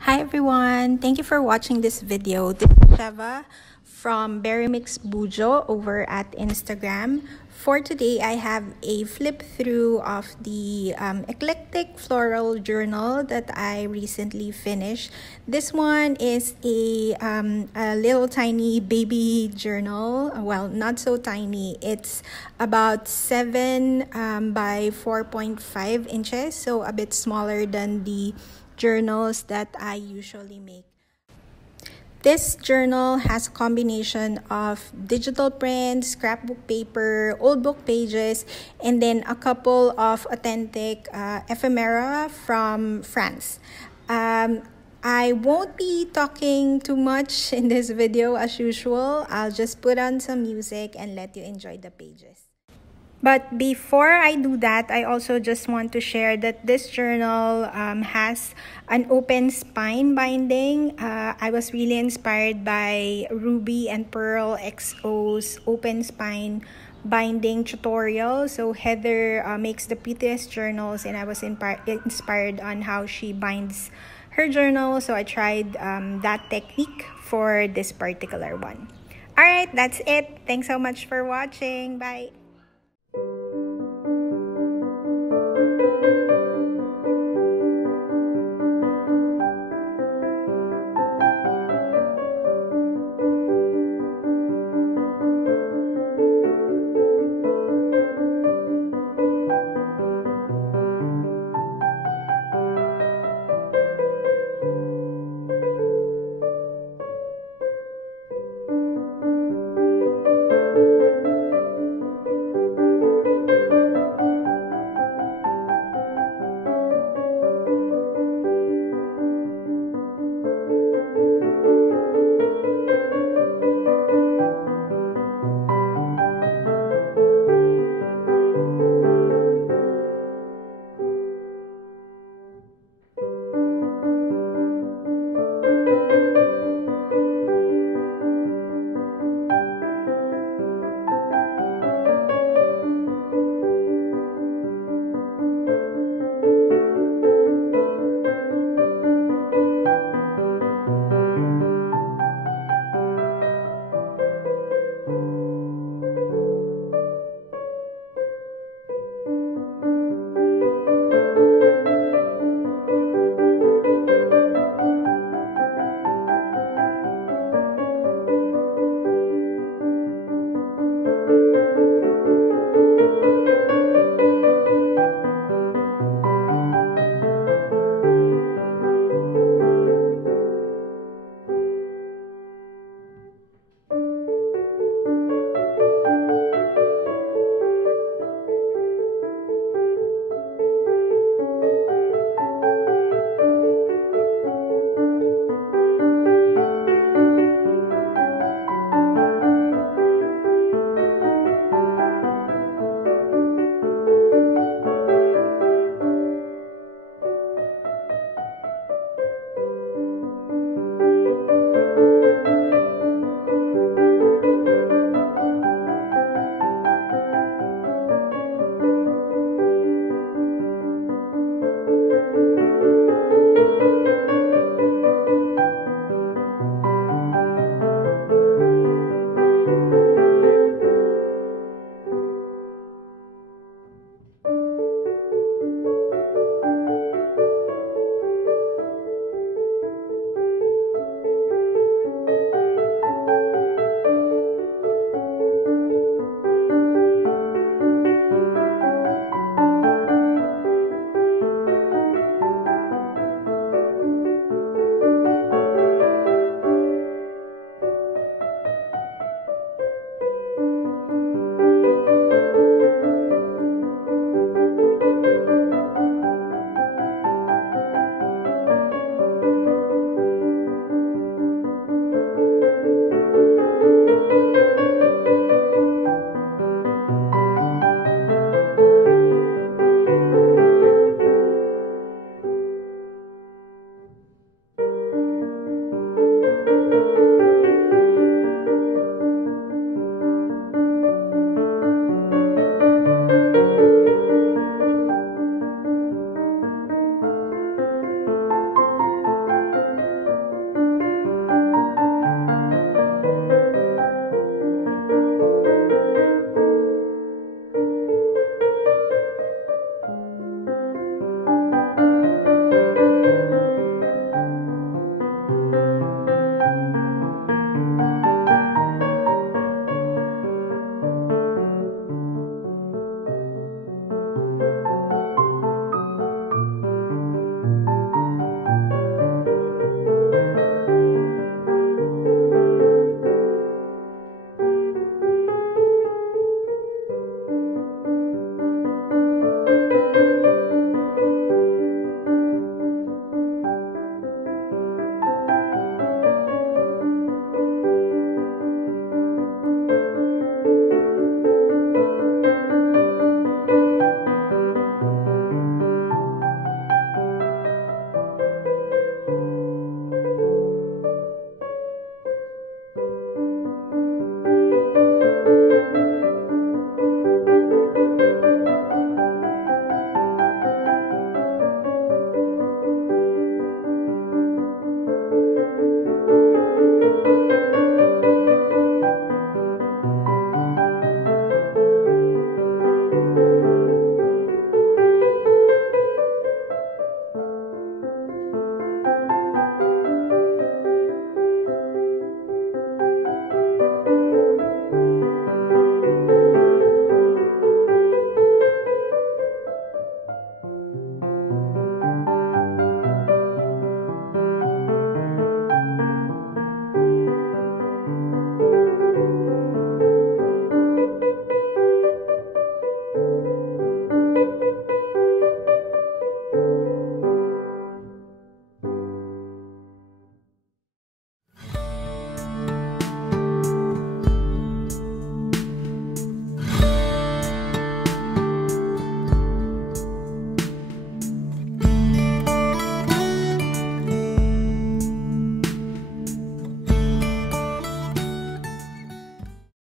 Hi everyone! Thank you for watching this video. This is Sheva from Berry Mix Bujo over at Instagram. For today, I have a flip through of the Eclectic floral journal that I recently finished. This one is a little tiny baby journal. Well, not so tiny. It's about 7 by 4.5 inches, so a bit smaller than the journals that I usually make. This journal has a combination of digital print, scrapbook paper, old book pages, and then a couple of authentic ephemera from France. I won't be talking too much in this video as usual. I'll just put on some music and let you enjoy the pages. But before I do that, I also just want to share that this journal has an open spine binding. I was really inspired by Ruby and Pearl XO's open spine binding tutorial. So Heather makes the prettiest journals, and I was inspired on how she binds her journal. So I tried that technique for this particular one. Alright, that's it. Thanks so much for watching. Bye.